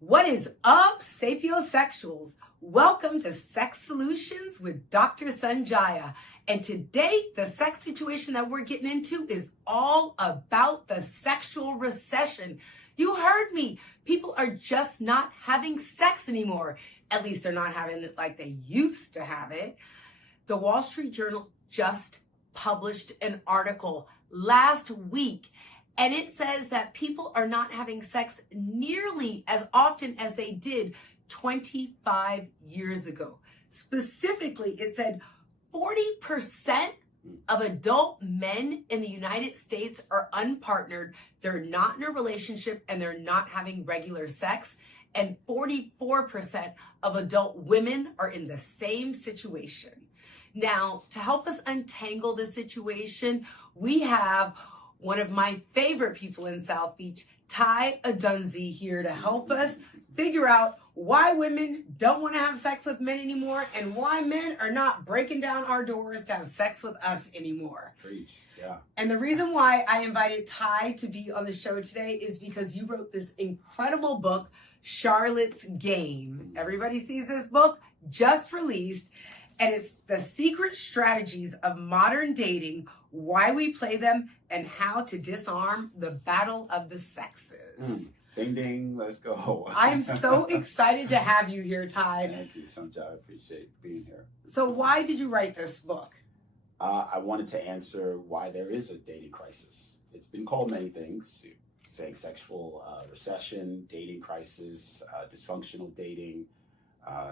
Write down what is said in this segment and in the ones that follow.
What is up, sapiosexuals? Welcome to Sex Solutions with Dr. Sonjia. And today, the sex situation that we're getting into is all about the sexual recession. You heard me. People are just not having sex anymore. At least they're not having it like they used to have it. The Wall Street Journal just published an article last week, and it says that people are not having sex nearly as often as they did 25 years ago. Specifically, it said 40% of adult men in the United States are unpartnered. They're not in a relationship and they're not having regular sex. And 44% of adult women are in the same situation. Now, to help us untangle the situation, we have one of my favorite people in South Beach, Odunsi, here to help us figure out why women don't want to have sex with men anymore and why men are not breaking down our doors to have sex with us anymore. Preach, yeah. And the reason why I invited Ty to be on the show today is because you wrote this incredible book, Charlotte's Game. Everybody sees this book, just released, and it's the secret strategies of modern dating, why we play them, and how to disarm the battle of the sexes. Ding, ding, let's go. I'm so excited to have you here, Ty. Thank you, Sonjia. I appreciate being here. So why did you write this book? I wanted to answer why there is a dating crisis. It's been called many things, saying sexual recession, dating crisis, dysfunctional dating.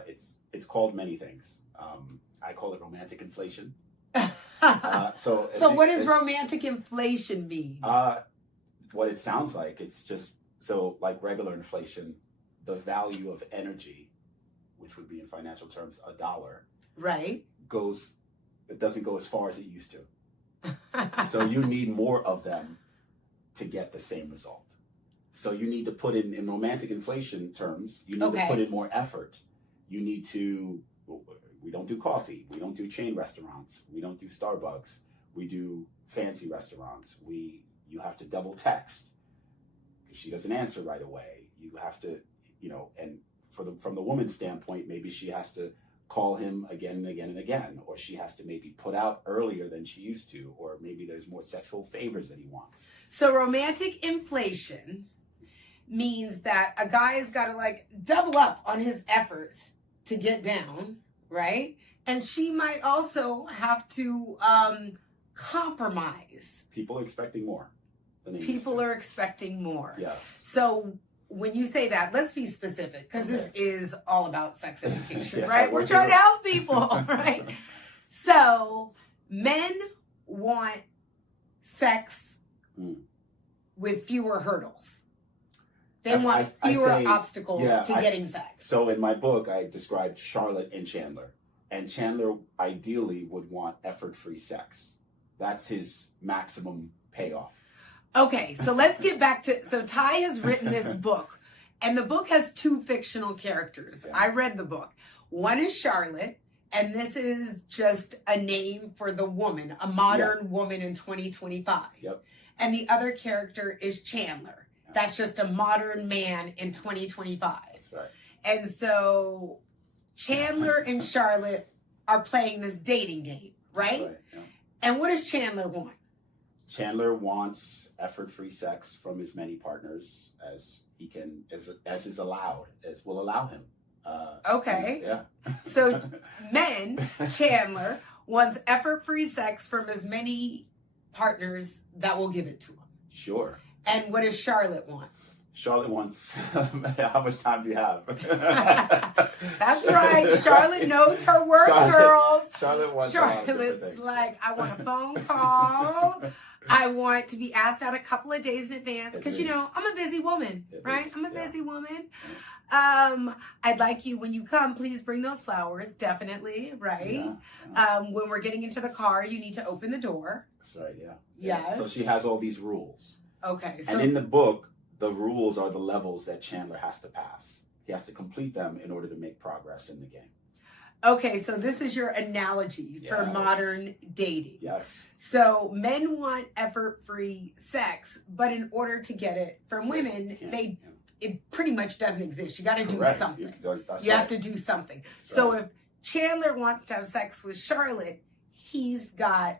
It's called many things. I call it romantic inflation. So what does romantic inflation mean? What it sounds like, it's just, so like regular inflation, the value of energy, which would be in financial terms $1, right, it doesn't go as far as it used to. So you need more of them to get the same result. So you need to put in romantic inflation terms, you need to put in more effort. You need to, we don't do coffee, we don't do chain restaurants, we don't do Starbucks, we do fancy restaurants. You have to double text. If she doesn't answer right away, you have to, and from the woman's standpoint, maybe she has to call him again and again and again, or she has to maybe put out earlier than she used to, or maybe there's more sexual favors that he wants. So romantic inflation means that a guy's got to double up on his efforts to get down, right? And she might also have to compromise. People are expecting more. People are expecting more. Yes. So when you say that, let's be specific, because this is all about sex education, right? We're trying to help people, right? So men want sex with fewer hurdles. They want fewer obstacles to getting sex. So in my book, I described Charlotte and Chandler. And Chandler ideally would want effort-free sex. That's his maximum payoff. Okay, so let's get back to, so Ty has written this book, and the book has two fictional characters. Yeah. I read the book. One is Charlotte, and this is just a name for the woman, a modern woman in 2025. Yep. And the other character is Chandler. That's just a modern man in 2025. That's right. And so Chandler and Charlotte are playing this dating game, right? That's right. Yeah. And what does Chandler want? Chandler wants effort-free sex from as many partners as he can, as is allowed, as will allow him. Okay. Yeah. So Chandler wants effort-free sex from as many partners that will give it to him. Sure. And what does Charlotte want? Charlotte wants, how much time do you have? That's right. Charlotte knows her work, girls. Charlotte's like, I want a phone call. I want to be asked out a couple of days in advance because, I'm a busy woman, right? I'm a busy woman. I'd like you, when you come, please bring those flowers, definitely, right? Yeah. When we're getting into the car, you need to open the door. That's right, yeah. Yes. So she has all these rules. Okay. And in the book, the rules are the levels that Chandler has to pass. He has to complete them in order to make progress in the game. Okay, so this is your analogy for modern dating. Yes. So men want effort-free sex, but in order to get it from women, it pretty much doesn't exist. You got to do Correct. something. That's You right. have to do something. That's So right. if Chandler wants to have sex with Charlotte, he's got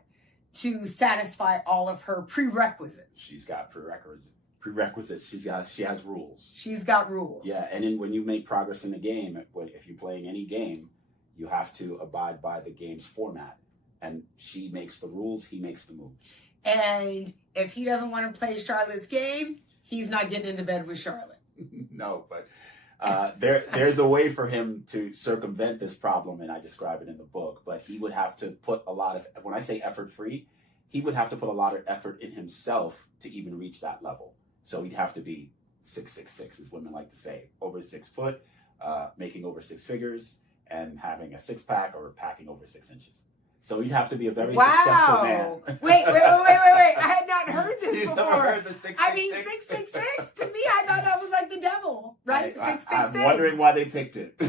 to satisfy all of her prerequisites. She's got prerequisites. She has rules. She's got rules. Yeah, and then when you make progress in the game, if you're playing any game, you have to abide by the game's format. And she makes the rules, he makes the moves. And if he doesn't want to play Charlotte's game, he's not getting into bed with Charlotte. No, but there's a way for him to circumvent this problem, and I describe it in the book. But he would have to put a lot of, when I say effort-free, he would have to put a lot of effort in himself to even reach that level. So he'd have to be 6'6", as women like to say, over 6 foot, making over 6 figures, and having a six-pack or packing over 6 inches. So he'd have to be a very successful man. Wait. I had not heard this You before. never heard the 666? I mean, 666, to me, I thought that was like the devil, right? 666. I'm wondering why they picked it.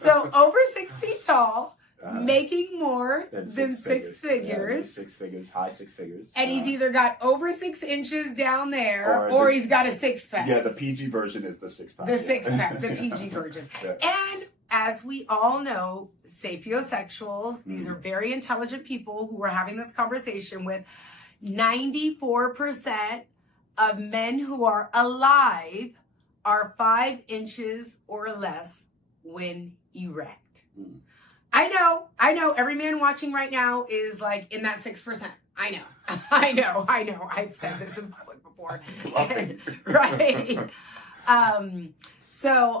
So over 6 feet tall, making more than six figures. Yeah, 6 figures, high 6 figures. And he's either got over 6 inches down there, or he's got a 6-pack. Yeah, the PG version is the 6-pack. The 6-pack, the PG version. Yeah. And as we all know, sapiosexuals, these are very intelligent people who we're having this conversation with. 94% of men who are alive are 5 inches or less when erect. Mm. I know. Every man watching right now is like in that 6%. I know. I've said this in public before. Bluffing. Right. So,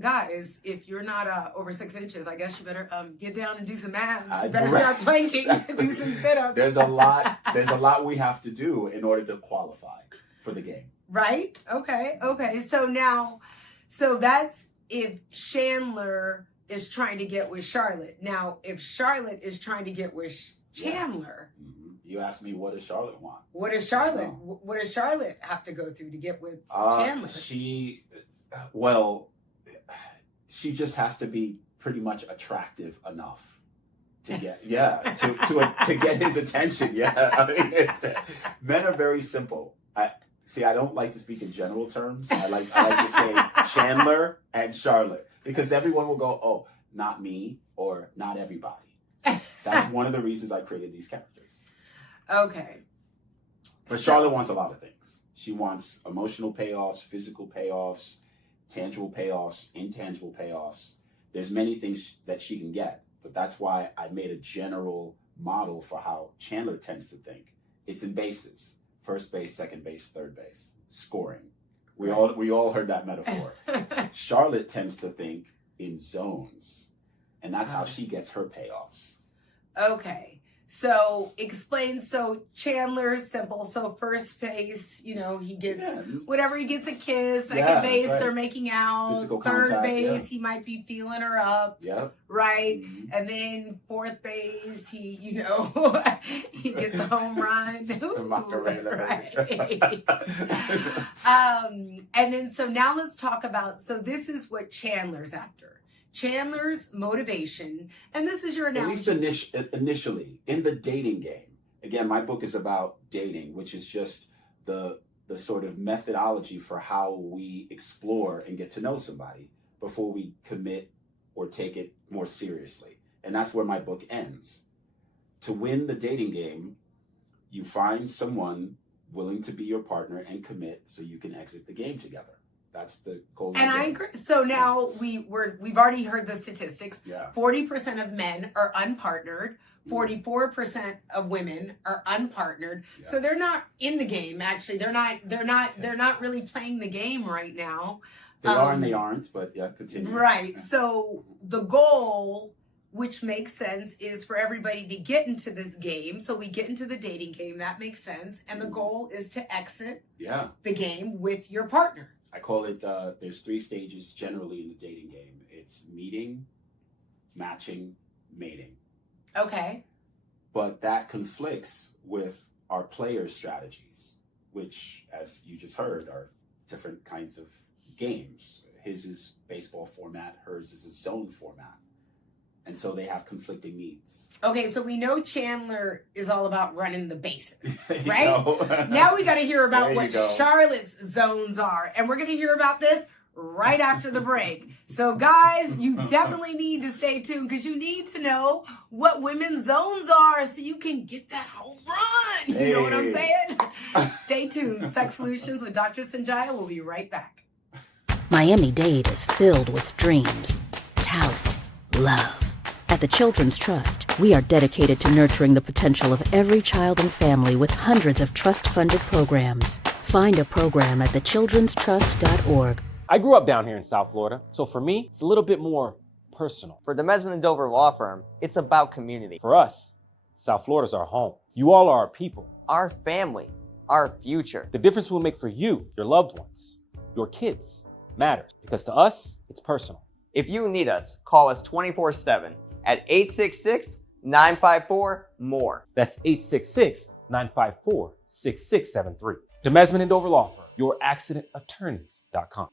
guys, if you're not over 6 inches, I guess you better get down and do some abs. You better start planking, do some sit-ups. There's a lot we have to do in order to qualify for the game. Right? Okay. So that's if Chandler is trying to get with Charlotte. Now, if Charlotte is trying to get with Chandler. Yeah. Mm-hmm. You asked me, what does Charlotte want? What does Charlotte have to go through to get with Chandler? She just has to be pretty much attractive enough to get, to get his attention. Yeah, I mean, men are very simple. I don't like to speak in general terms. I like to say Chandler and Charlotte, because everyone will go, oh, not me, or not everybody. That's one of the reasons I created these characters. Okay. But Charlotte wants a lot of things. She wants emotional payoffs, physical payoffs, tangible payoffs, intangible payoffs. There's many things that she can get, but that's why I made a general model for how Chandler tends to think. It's in bases: first base, second base, third base, scoring. We all heard that metaphor. Charlotte tends to think in zones, and that's how she gets her payoffs. Okay. So explain. So Chandler's simple. So first base, he gets whatever, he gets a kiss. Second base, right. They're making out. Physical Third contact, base, he might be feeling her up. Yep. Right. Mm-hmm. And then fourth base, he he gets a home run. The Macarena. Right. And then so now let's talk about. So this is what Chandler's after. Chandler's motivation, and this is your analogy. At least initially, in the dating game. Again, my book is about dating, which is just the sort of methodology for how we explore and get to know somebody before we commit or take it more seriously. And that's where my book ends. To win the dating game, you find someone willing to be your partner and commit so you can exit the game together. That's the goal. And I agree. So now we've already heard the statistics. Yeah. 40% of men are unpartnered. 44% of women are unpartnered. Yeah. So they're not in the game. Actually, they're not really playing the game right now. They are and they aren't. But yeah, continue. Right. So the goal, which makes sense, is for everybody to get into this game. So we get into the dating game. That makes sense. And the goal is to exit the game with your partner. I call it, there's 3 stages generally in the dating game. It's meeting, matching, mating. Okay. But that conflicts with our player strategies, which, as you just heard, are different kinds of games. His is baseball format, hers is a zone format. And so they have conflicting needs. Okay, so we know Chandler is all about running the bases, You right? know? Now we got to hear about There what you go. Charlotte's zones are. And we're going to hear about this right after the break. So guys, you definitely need to stay tuned because you need to know what women's zones are so you can get that home run. You know what I'm saying? Stay tuned. Sex Solutions with Dr. Sonjia. We'll be right back. Miami-Dade is filled with dreams, talent, love. At the Children's Trust, we are dedicated to nurturing the potential of every child and family with hundreds of trust-funded programs. Find a program at thechildrenstrust.org. I grew up down here in South Florida, so for me, it's a little bit more personal. For the Mesman & Dover Law Firm, it's about community. For us, South Florida's our home. You all are our people. Our family, our future. The difference we'll make for you, your loved ones, your kids, matters. Because to us, it's personal. If you need us, call us 24/7 at 866-954-MORE. That's 866-954-6673. The Mesman & Dover Law Firm, youraccidentattorneys.com.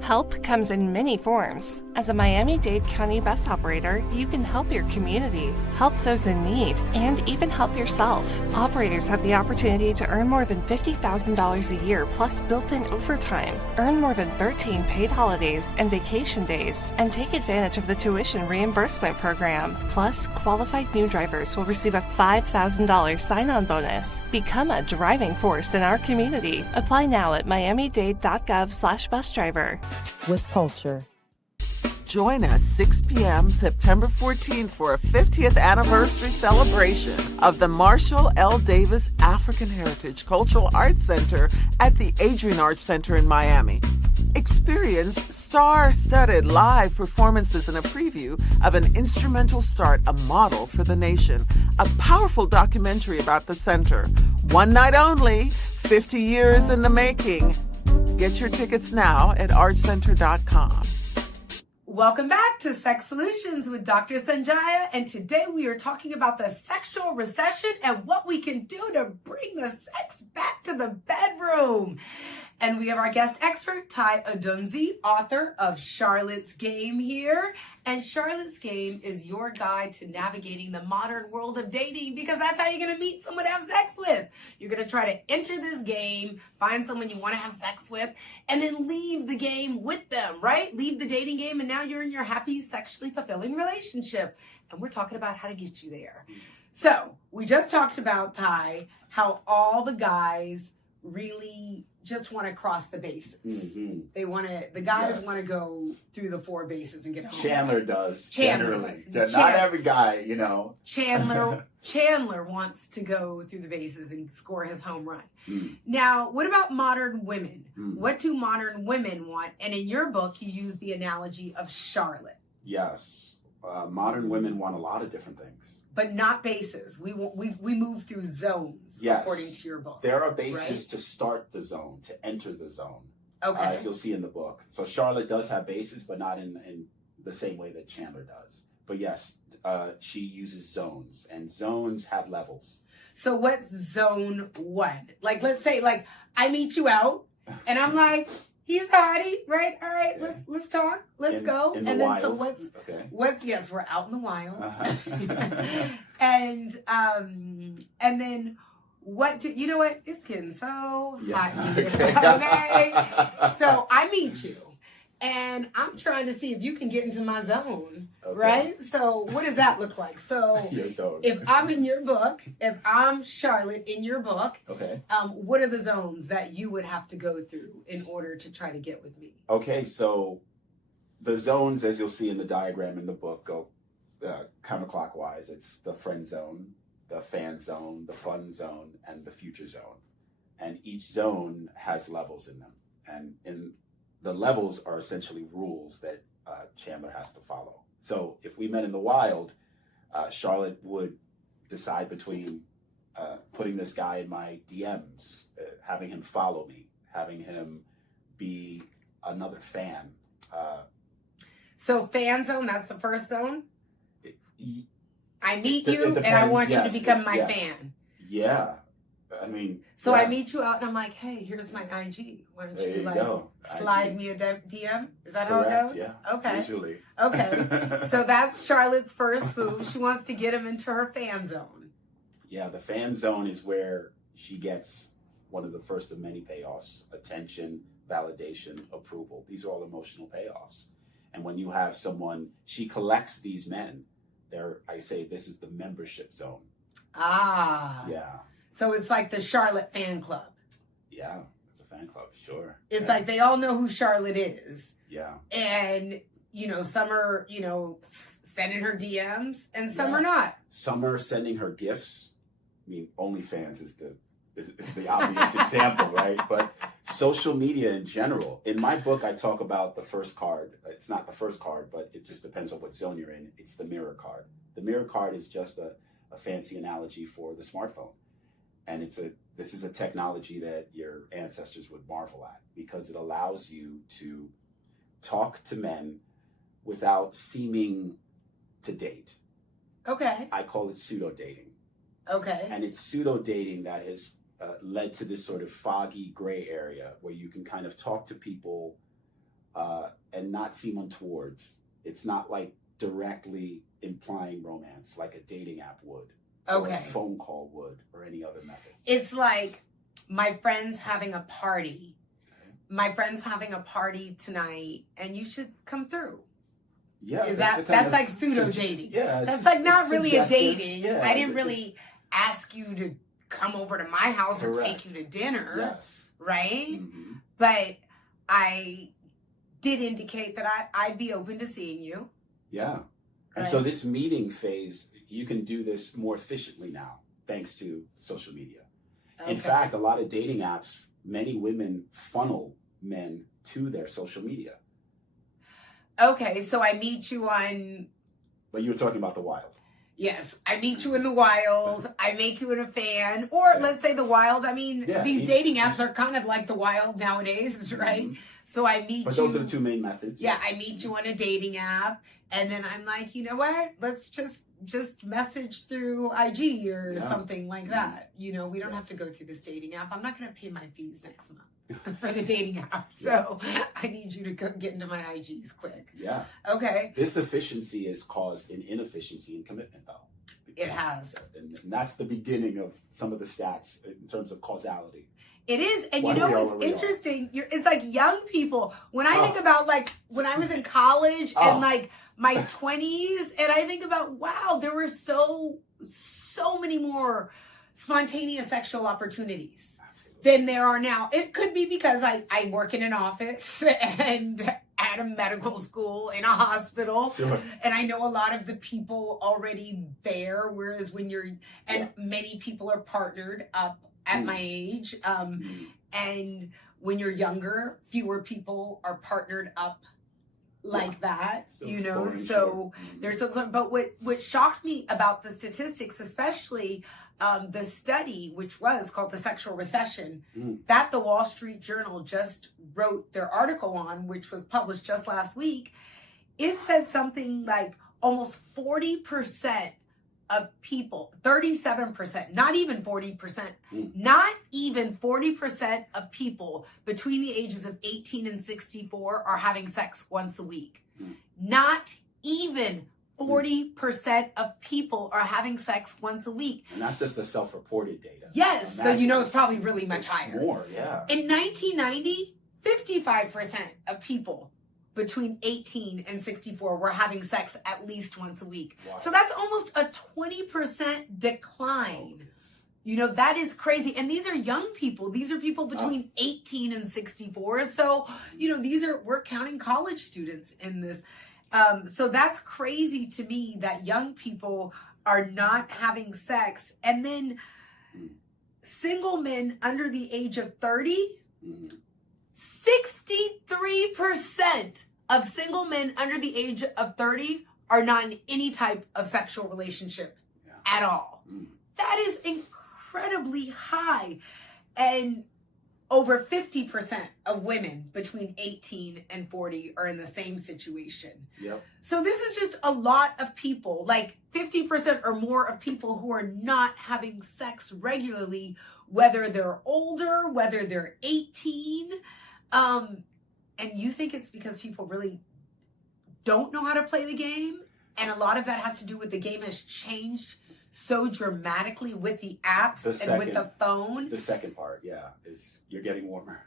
Help comes in many forms. As a Miami-Dade County bus operator, you can help your community, help those in need, and even help yourself. Operators have the opportunity to earn more than $50,000 a year plus built-in overtime, earn more than 13 paid holidays and vacation days, and take advantage of the tuition reimbursement program. Plus, qualified new drivers will receive a $5,000 sign-on bonus. Become a driving force in our community. Apply now at miamidade.gov/busdriver. With culture. Join us 6 p.m. September 14th for a 50th anniversary celebration of the Marshall L. Davis African Heritage Cultural Arts Center at the Adrian Arts Center in Miami. Experience star-studded live performances and a preview of An Instrumental Start, a Model for the Nation, a powerful documentary about the center. One night only, 50 years in the making. Get your tickets now at artcenter.com. Welcome back to Sex Solutions with Dr. Sonjia, and today we are talking about the sexual recession and what we can do to bring the sex back to the bedroom. And we have our guest expert, Ty Odunsi, author of Charlotte's Game here. And Charlotte's Game is your guide to navigating the modern world of dating, because that's how you're going to meet someone to have sex with. You're going to try to enter this game, find someone you want to have sex with, and then leave the game with them, right? Leave the dating game, and now you're in your happy, sexually fulfilling relationship. And we're talking about how to get you there. So we just talked about, Ty, how all the guys really just want to cross the bases. Mm-hmm. They want to, the guys want to go through the 4 bases and get home. Chandler does. Chandler Generally. does. Not every guy, you know. Chandler wants to go through the bases and score his home run. Mm. Now, what about modern women? Mm. What do modern women want? And in your book, you use the analogy of Charlotte. Yes. Modern women want a lot of different things. But not bases. We move through zones, Yes. according to your book. There are bases right? to start the zone, to enter the zone, Okay. as you'll see in the book. So Charlotte does have bases, but not in the same way that Chandler does. But yes, she uses zones, and zones have levels. So what's zone 1? Like, let's say, like, I meet you out, and I'm like, he's hottie, right? All right, Okay. let's talk. Let's go. In the and then wild. so Okay. yes, we're out in the wild. Uh-huh. and then what do you know what? It's getting so hot here. Okay. So I meet you. And I'm trying to see if you can get into my zone, Okay. right? So what does that look like? So Your zone. if I'm in your book, if I'm Charlotte in your book, Okay. what are the zones that you would have to go through in order to try to get with me? Okay, so the zones, as you'll see in the diagram in the book, go counterclockwise. It's the friend zone, the fan zone, the fun zone, and the future zone. And each zone has levels in them. And the levels are essentially rules that Chandler has to follow. So if we met in the wild, Charlotte would decide between putting this guy in my DMs, having him follow me, having him be another fan. So fan zone, that's the first zone? I meet It you and I depends, want you to yes, become my yes. fan. Yeah. I mean, So yeah. I meet you out and I'm like, hey, here's my IG. Why don't There you you like go. slide IG. me a DM? Is that Correct, how it goes? yeah. Okay. Usually. Okay. So that's Charlotte's first move. She wants to get him into her fan zone. Yeah, the fan zone is where she gets one of the first of many payoffs: attention, validation, approval. These are all emotional payoffs. And when you have someone, she collects these men. I say this is the membership zone. Ah. Yeah. So it's like the Charlotte fan club. Yeah, it's a fan club, sure. It's yeah. like they all know who Charlotte is. Yeah. And, some are, sending her DMs and some Yeah. are not. Some are sending her gifts. I mean, OnlyFans is the obvious example, right? But social media in general. In my book, I talk about the first card. It's not the first card, but it just depends on what zone you're in. It's the mirror card. The mirror card is just a fancy analogy for the smartphone. And this is a technology that your ancestors would marvel at because it allows you to talk to men without seeming to date. Okay. I call it pseudo dating. Okay. And it's pseudo dating that has led to this sort of foggy gray area where you can kind of talk to people and not seem untoward. It's not like directly implying romance like a dating app would. Or a Okay. phone call would, or any other method. It's like my friend's having a party. My friend's having a party tonight, and you should come through. Yeah, Is that's that's like pseudo dating? Yeah, it's That's like not it's really a suggestive. dating. Yeah, I didn't but really ask you to come over to my house or Correct. take you to dinner, Yes. right? Mhm. But I did indicate that I'd be open to seeing you. Yeah. And Right. so this meeting phase, you can do this more efficiently now, thanks to social media. In Okay. fact, a lot of dating apps, many women funnel men to their social media. Okay, so I meet you on, But you were talking about the wild. yes, I meet you in the wild, I make you in a fan, or Yeah. let's say the wild. I mean, Yeah, these he- dating apps are kind of like the wild nowadays, right? Mhm. So I meet But you. those are the two main methods. Yeah, I meet you on a dating app, and then I'm like, you know what? Let's just message through IG or Yeah. something like that. We don't Yes. have to go through this dating app. I'm not going to pay my fees next month for the dating app, so I need you to get into my IGs quick. Yeah. Okay, This efficiency has caused an inefficiency in commitment, though. it has. And that's the beginning of some of the stats in terms of causality. It is, and Why you know we are what's where we are. interesting? It's like young people. When I Oh. think about like when I was in college Oh. and like my 20s, and I think about wow, there were so many more spontaneous sexual opportunities Absolutely. than there are now. It could be because I work in an office and at a medical school in a hospital. Sure. And I know a lot of the people already there, whereas when Yeah. many people are partnered up at my age. Mhm. And when you're younger, fewer people are partnered up like that, So it's so boring, sure. Mhm. there's so, but what shocked me about the statistics, especially the study, which was called the sexual recession, that the Wall Street Journal just wrote their article on, which was published just last week, it said something like almost 40% of people, 37%, not even 40%, not even 40% of people between the ages of 18 and 64 are having sex once a week. Not even 40% of people are having sex once a week. And that's just the self-reported data. Yes, so Imagine it's probably really much it's higher. More, yeah. In 1990, 55% of people between 18 and 64 were having sex at least once a week. Wow. So that's almost a 20% decline. That is crazy. And these are young people. These are people between 18 and 64. So, we're counting college students in this. So that's crazy to me that young people are not having sex. And then single men under the age of 30, 63% of single men under the age of 30 are not in any type of sexual relationship at all. That is incredibly high. And over 50% of women between 18 and 40 are in the same situation. Yep. So this is just a lot of people, like 50% or more of people who are not having sex regularly, whether they're older, whether they're 18. And you think it's because people really don't know how to play the game? And a lot of that has to do with the game has changed so dramatically with the apps and with the phone. The second part, yeah, is you're getting warmer.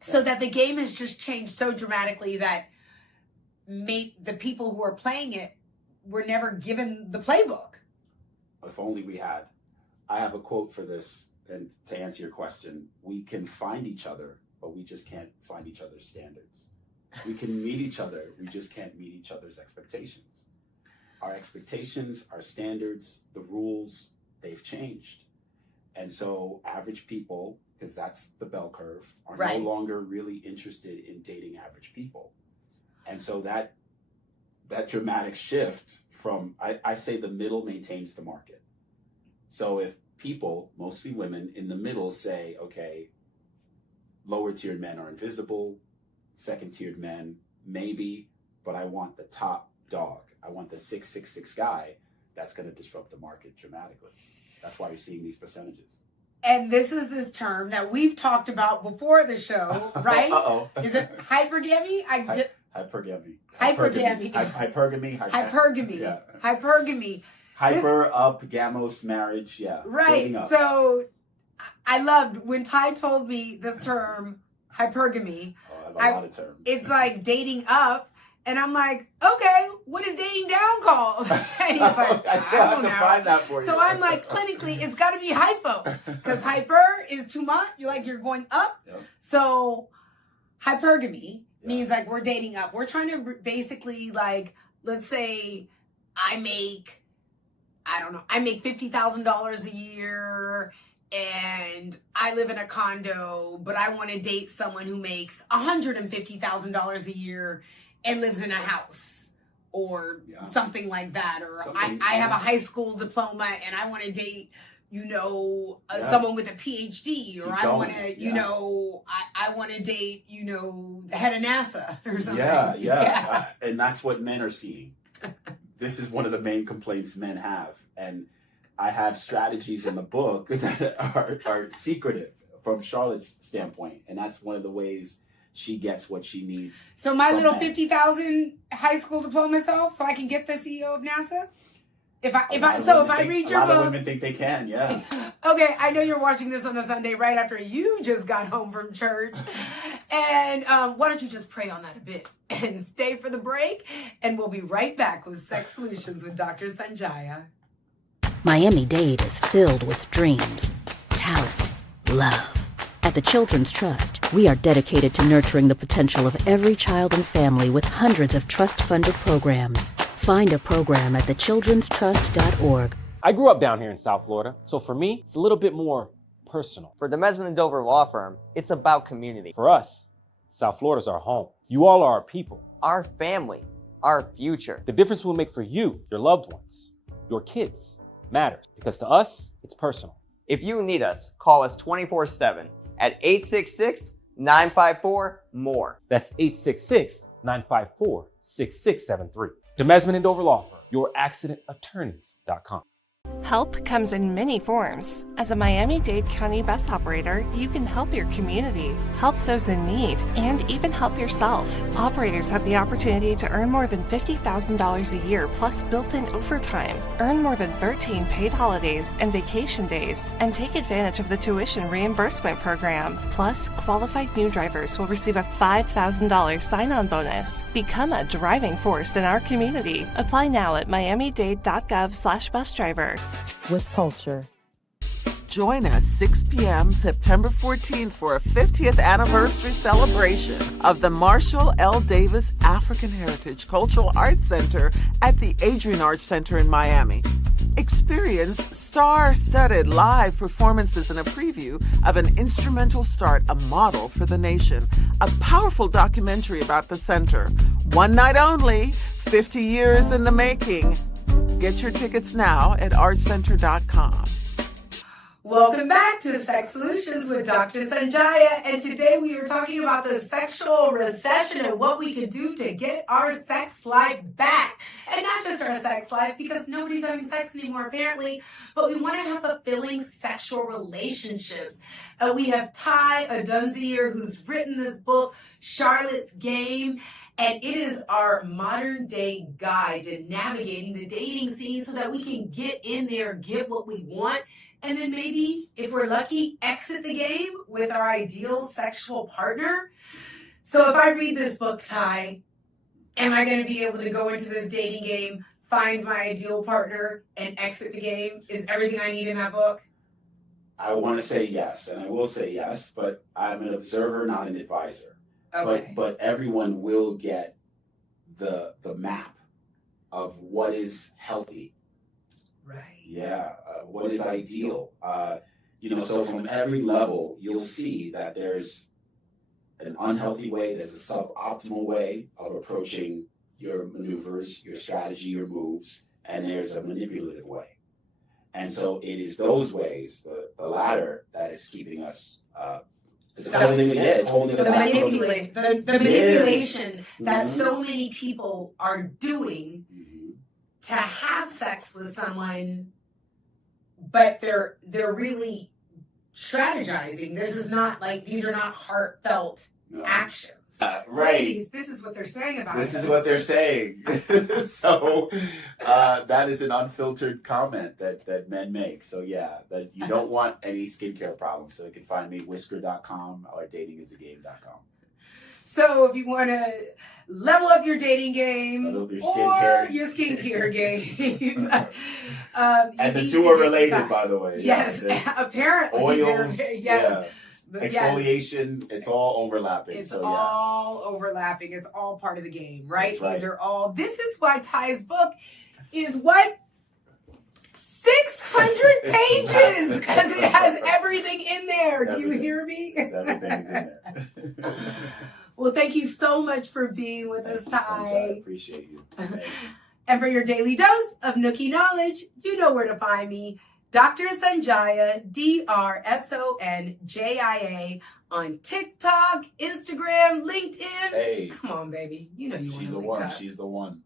So that the game has just changed so dramatically that the people who are playing it were never given the playbook. If only we had. I have a quote for this, and to answer your question, we can find each other, but we just can't find each other's standards. We can meet each other, we just can't meet each other's expectations. Our expectations, our standards, the rules, they've changed. And so average people, because that's the bell curve, are no longer really interested in dating average people. And so that dramatic shift from, I say the middle maintains the market. So if people, mostly women, in the middle say, okay, lower tiered men are invisible, second tiered men, maybe, but I want the top dog. I want the 666 guy. That's going to disrupt the market dramatically. That's why you're seeing these percentages. And this is this term that we've talked about before the show, right? Uh-oh. Is it hypergamy? Hypergamy. Hypergamy. Hypergamy. Hypergamy. Yeah. Hypergamy. Hyper-up-gamos marriage, yeah. Right. So I loved when Ty told me this term, hypergamy. Oh, I have a lot of terms. It's like dating up. And I'm like, okay, what is dating down called? And he's like, I have to find that for you. So I'm like, clinically, it's got to be hypo. Because hyper is too much. You're going up. Yep. So hypergamy means like we're dating up. We're trying to basically like, let's say I make $50,000 a year and I live in a condo, but I want to date someone who makes $150,000 a year and lives in a house or something like that. Or I have a high school diploma and I want to date, someone with a PhD, or I want to, I want to date, the head of NASA or something. Yeah. And that's what men are seeing. This is one of the main complaints men have. And I have strategies in the book that are secretive from Charlotte's standpoint. And that's one of the ways she gets what she needs. So my little 50,000 high school diploma self, so I can get the CEO of NASA? If I read your book. A lot of women think they can, yeah. Okay, I know you're watching this on a Sunday right after you just got home from church. And why don't you just pray on that a bit and stay for the break? And we'll be right back with Sex Solutions with Dr. Sonjia. Miami-Dade is filled with dreams, talent, love. At the Children's Trust, we are dedicated to nurturing the potential of every child and family with hundreds of trust-funded programs. Find a program at thechildrenstrust.org. I grew up down here in South Florida, so for me, it's a little bit more personal. For the Mesman & Dover Law Firm, it's about community. For us, South Florida's our home. You all are our people. Our family. Our future. The difference we'll make for you, your loved ones, your kids, matters. Because to us, it's personal. If you need us, call us 24/7 at 866-954-MORE. That's 866-954-6673. Demesman & Dover Law Firm, youraccidentattorneys.com. Help comes in many forms. As a Miami-Dade County bus operator, you can help your community, help those in need, and even help yourself. Operators have the opportunity to earn more than $50,000 a year plus built-in overtime, earn more than 13 paid holidays and vacation days, and take advantage of the tuition reimbursement program. Plus, qualified new drivers will receive a $5,000 sign-on bonus. Become a driving force in our community. Apply now at miamidade.gov/busdriver. With culture. Join us 6 p.m. September 14th for a 50th anniversary celebration of the Marshall L. Davis African Heritage Cultural Arts Center at the Adrian Arts Center in Miami. Experience star-studded live performances and a preview of An Instrumental Start, a Model for the Nation, a powerful documentary about the center. One night only, 50 years in the making. Get your tickets now at artscenter.com. Welcome back to Sex Solutions with Dr. Sonjia, and today we are talking about the sexual recession and what we can do to get our sex life back. And not just our sex life, because nobody's having sex anymore apparently, but we want to have fulfilling sexual relationships. We have Ty Odunsi here, who's written this book, Charlotte's Game, and it is our modern day guide to navigating the dating scene so that we can get in there, get what we want, and then maybe, if we're lucky, exit the game with our ideal sexual partner. So if I read this book, Ty, am I going to be able to go into this dating game, find my ideal partner, and exit the game? Is everything I need in that book? I want to say yes, and I will say yes, but I'm an observer, not an advisor. Okay. But everyone will get the map of what is healthy. Right. Yeah, what is ideal? So from every level, you'll see that there's an unhealthy way, there's a suboptimal way of approaching your maneuvers, your strategy, your moves, and there's a manipulative way. And so it is those ways, the latter, that is keeping us. It's holding us back. The manipulation that so many people are doing to have sex with someone, but they're really strategizing. This is not like, these are not heartfelt actions. Right. Ladies, this is what they're saying about This is what they're saying. So that is an unfiltered comment that men make. So yeah, that you don't want any skincare problems. So you can find me whisker.com or datingisagame.com. So if you want to level up your dating game Level up your or skincare. your skincare game. And the two are related, by the way. Yes, Yeah, apparently. oils, Yes. yeah. But yes, Exfoliation, it's all overlapping. it's so yeah. all overlapping. It's all part of the game, right? That's right. These are all. This is why Ty's book is what? 600 pages, because it has everything in there. Do you hear me? Everything's in there. Well, thank you so much for being with us, Thank you, Sonjia. I Ty. appreciate you. Thank you. And for your daily dose of Nookie knowledge, you know where to find me. Dr. Sonjia, DrSonjia, on TikTok, Instagram, LinkedIn. Hey. Come on, baby. You know you want She's to the link one. up. She's the one.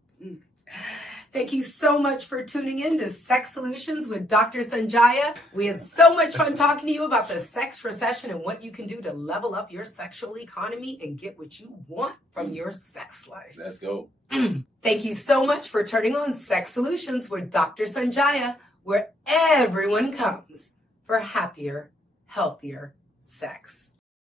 Thank you so much for tuning in to Sex Solutions with Dr. Sonjia. We had so much fun talking to you about the sex recession and what you can do to level up your sexual economy and get what you want from your sex life. Let's go. Thank you so much for turning on Sex Solutions with Dr. Sonjia, where everyone comes for happier, healthier sex.